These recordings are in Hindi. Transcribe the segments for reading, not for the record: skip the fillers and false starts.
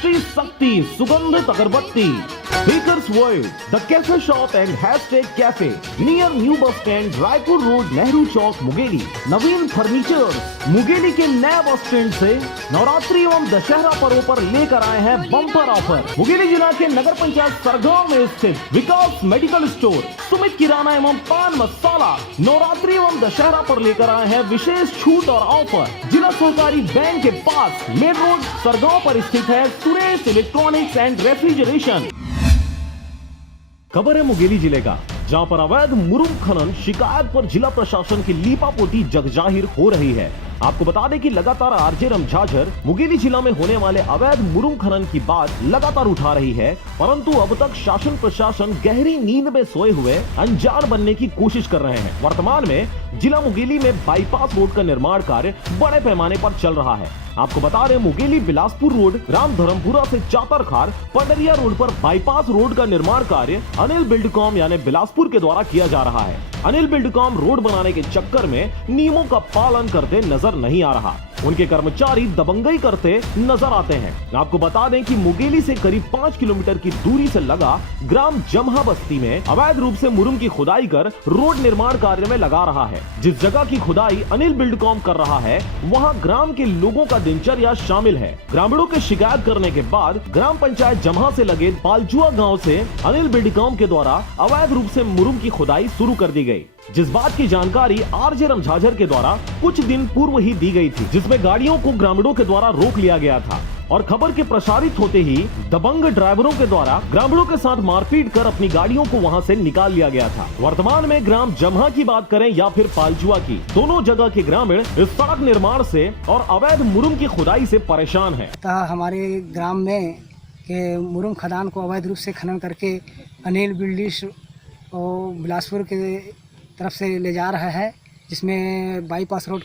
श्री शक्ति सुगंधित अगरबत्ती, bakers world, the cafe shop and hashtag cafe near new bus stand, Raipur road, Nehru Chowk, Mungeli. Naveen furnitures Mungeli के नए बस स्टैंड से नवरात्रि एवं दशहरा पर्व पर लेकर आए हैं बम्पर ऑफर। मुंगेली जिला के नगर पंचायत सरगांव में स्थित विकास मेडिकल स्टोर, सुमित किराना एवं पान मसाला नवरात्रि एवं दशहरा पर लेकर आए हैं विशेष छूट और ऑफर। जिला सहकारी बैंक के पास मेन रोड सरगांव पर स्थित है सुरेश इलेक्ट्रॉनिक्स एंड रेफ्रिजरेशन। खबर है मुंगेली जिले का, जहां पर अवैध मुरुम खनन शिकायत पर जिला प्रशासन की लीपापोती जगजाहिर हो रही है। आपको बता दें कि लगातार आरजे रमझाझर मुंगेली जिला में होने वाले अवैध मुरुम खनन की बात लगातार उठा रही है, परंतु अब तक शासन प्रशासन गहरी नींद में सोए हुए अनजान बनने की कोशिश कर रहे हैं। वर्तमान में जिला मुंगेली में बाईपास रोड का निर्माण कार्य बड़े पैमाने पर चल रहा है। आपको बता रहे मुंगेली बिलासपुर रोड रामधरमपुरा से चातरखार पंडरिया रोड पर बाईपास रोड का निर्माण कार्य अनिल बिल्डकॉम यानी बिलासपुर के द्वारा किया जा रहा है। अनिल बिल्डकॉम रोड बनाने के चक्कर में नियमों का पालन करते नजर नहीं आ रहा। उनके कर्मचारी दबंगई करते नजर आते हैं। आपको बता दें कि मुंगेली से करीब 5 किलोमीटर की दूरी से लगा ग्राम जमहा बस्ती में अवैध रूप से मुरुम की खुदाई कर रोड निर्माण कार्य में लगा रहा है। जिस जगह की खुदाई अनिल बिल्डकॉम कर रहा है, वहां ग्राम के लोगों का दिनचर्या शामिल है। ग्रामीणों के शिकायत करने के बाद ग्राम पंचायत जमहा से लगे पालजुआ गाँव से अनिल बिल्डकॉम के द्वारा अवैध रूप से मुरुम की खुदाई शुरू कर दी गयी, जिस बात की जानकारी आरजे रमझाझर के द्वारा कुछ दिन पूर्व ही दी गई थी, जिसमें गाड़ियों को ग्रामीणों के द्वारा रोक लिया गया था और खबर के प्रसारित होते ही दबंग ड्राइवरों के द्वारा ग्रामीणों के साथ मारपीट कर अपनी गाड़ियों को वहां से निकाल लिया गया था। वर्तमान में ग्राम जमहा की बात करें या फिर पालजुआ की, दोनों जगह के ग्रामीण इस सड़क निर्माण से और अवैध मुरुम की खुदाई से परेशान है। हमारे ग्राम में के मुरुम खदान को अवैध रूप से खनन करके अनिल बिल्डिश और बिलासपुर के तरफ से ले जा रहा है, जिसमें बाईपास रोड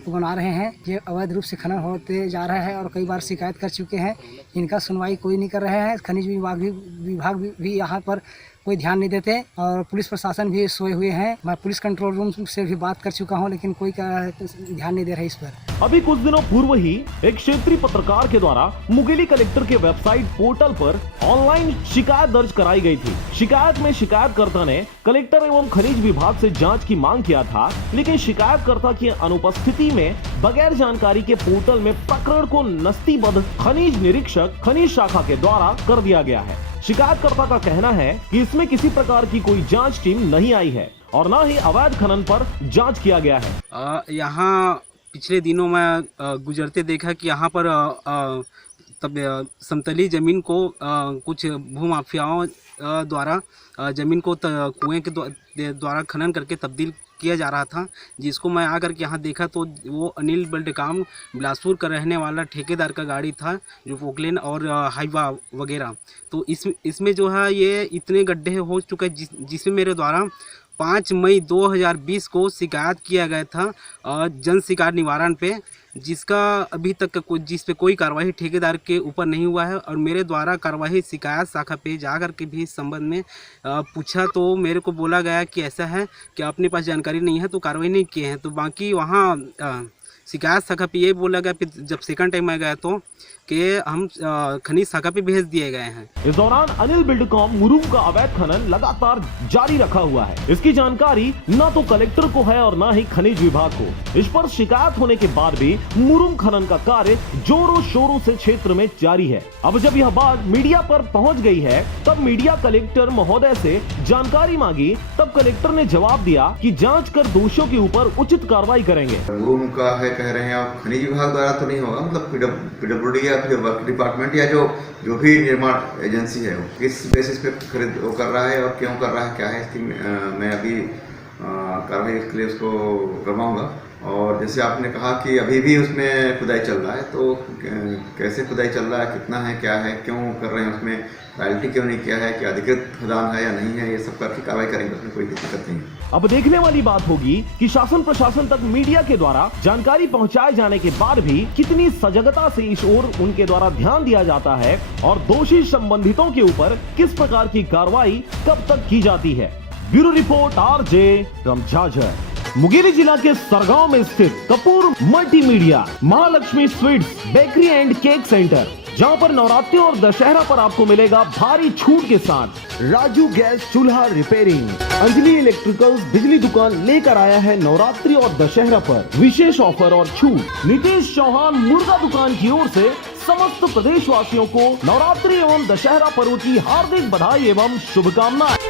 को बना रहे हैं। ये अवैध रूप से खनन होते जा रहा है और कई बार शिकायत कर चुके हैं। इनका सुनवाई कोई नहीं कर रहे हैं। खनिज विभाग भी यहाँ पर कोई ध्यान नहीं देते और पुलिस प्रशासन भी सोए हुए हैं। मैं पुलिस कंट्रोल रूम से भी बात कर चुका हूं, लेकिन कोई ध्यान नहीं दे रहा है इस पर। अभी कुछ दिनों पूर्व ही एक क्षेत्रीय पत्रकार के द्वारा मुंगेली कलेक्टर के वेबसाइट पोर्टल पर ऑनलाइन शिकायत दर्ज कराई गई थी। शिकायत में शिकायतकर्ता ने कलेक्टर एवं खनिज विभाग से जांच की मांग किया था, लेकिन शिकायतकर्ता की अनुपस्थिति में बगैर जानकारी के पोर्टल में प्रकरण को नस्तीबद्ध खनिज निरीक्षक खनिज शाखा के द्वारा कर दिया गया है। शिकायतकर्ता का कहना है कि इसमें किसी प्रकार की कोई जांच टीम नहीं आई है और न ही अवैध खनन पर जांच किया गया है। यहाँ पिछले दिनों में गुजरते देखा कि यहाँ पर तब समतली जमीन को कुछ भूमाफियाओं द्वारा जमीन को कुएं के द्वारा खनन करके तब्दील किया जा रहा था, जिसको मैं आकर के यहाँ देखा तो वो अनिल बिल्डकॉम बिलासपुर का रहने वाला ठेकेदार का गाड़ी था, जो पोकलेन और हाईवा वगैरह। तो इसमें जो है ये इतने गड्ढे हो चुके हैं, जिसमें मेरे द्वारा 5 मई 2020 को शिकायत किया गया था जन शिकायत निवारण पे, जिसका अभी तक जिस पे कोई कार्रवाई ठेकेदार के ऊपर नहीं हुआ है। और मेरे द्वारा कार्रवाई शिकायत शाखा पे जाकर के भी इस संबंध में पूछा तो मेरे को बोला गया कि ऐसा है कि अपने पास जानकारी नहीं है तो कार्रवाई नहीं किए हैं। तो बाकी वहाँ शिकायत शाखा पे ये बोला गया, फिर जब सेकंड टाइम आ गया तो कि हम खनिज शाखा पे भेज दिए गए हैं। इस दौरान अनिल बिल्डकॉम मुरुम का अवैध खनन लगातार जारी रखा हुआ है। इसकी जानकारी न तो कलेक्टर को है और न ही खनिज विभाग को। इस पर शिकायत होने के बाद भी मुरुम खनन का कार्य जोरों शोरों से क्षेत्र में जारी है। अब जब यह बात मीडिया पर पहुंच गई है, तब मीडिया कलेक्टर महोदय से जानकारी मांगी, तब कलेक्टर ने जवाब दिया कि जाँच कर दोषियों के ऊपर उचित कार्रवाई करेंगे। मुरुम का है कह रहे हैं आप, खनिज विभाग द्वारा तो नहीं होगा, मतलब PWD या फिर वर्क डिपार्टमेंट या जो भी निर्माण एजेंसी है वो किस बेसिस पे खरीद वो कर रहा है और क्यों कर रहा है, क्या है इसकी मैं अभी कार्रवाई के लिए उसको करवाऊंगा। और जैसे आपने कहा कि अभी भी उसमें खुदाई चल रहा है, तो कैसे खुदाई चल रहा है, कितना है, क्या है, क्यों कर रहे हैं, उसमें रॉयल्टी क्यों नहीं किया है, कि अधिकृत खदान है या नहीं है, ये सब करके कार्रवाई करेंगे, उसमें कोई दिक्कत नहीं है। अब देखने वाली बात होगी कि शासन प्रशासन तक मीडिया के द्वारा जानकारी पहुंचाए जाने के बाद भी कितनी सजगता से इस ओर उनके द्वारा ध्यान दिया जाता है और दोषी संबंधितों के ऊपर किस प्रकार की कार्रवाई कब तक की जाती है। ब्यूरो रिपोर्ट आरजे रमझाझर। मुंगेली जिला के सरगांव में स्थित Kapoor multimedia Mahalakshmi sweets bakery and cake centre. जहां पर नवरात्रि और दशहरा पर आपको मिलेगा भारी छूट के साथ। राजू गैस चूल्हा रिपेयरिंग, अंजलि इलेक्ट्रिकल्स बिजली दुकान लेकर आया है नवरात्रि और दशहरा पर विशेष ऑफर और छूट। नीतीश चौहान मुर्गा दुकान की ओर से समस्त प्रदेशवासियों को नवरात्रि एवं दशहरा पर्व की हार्दिक बधाई एवं शुभकामनाएं।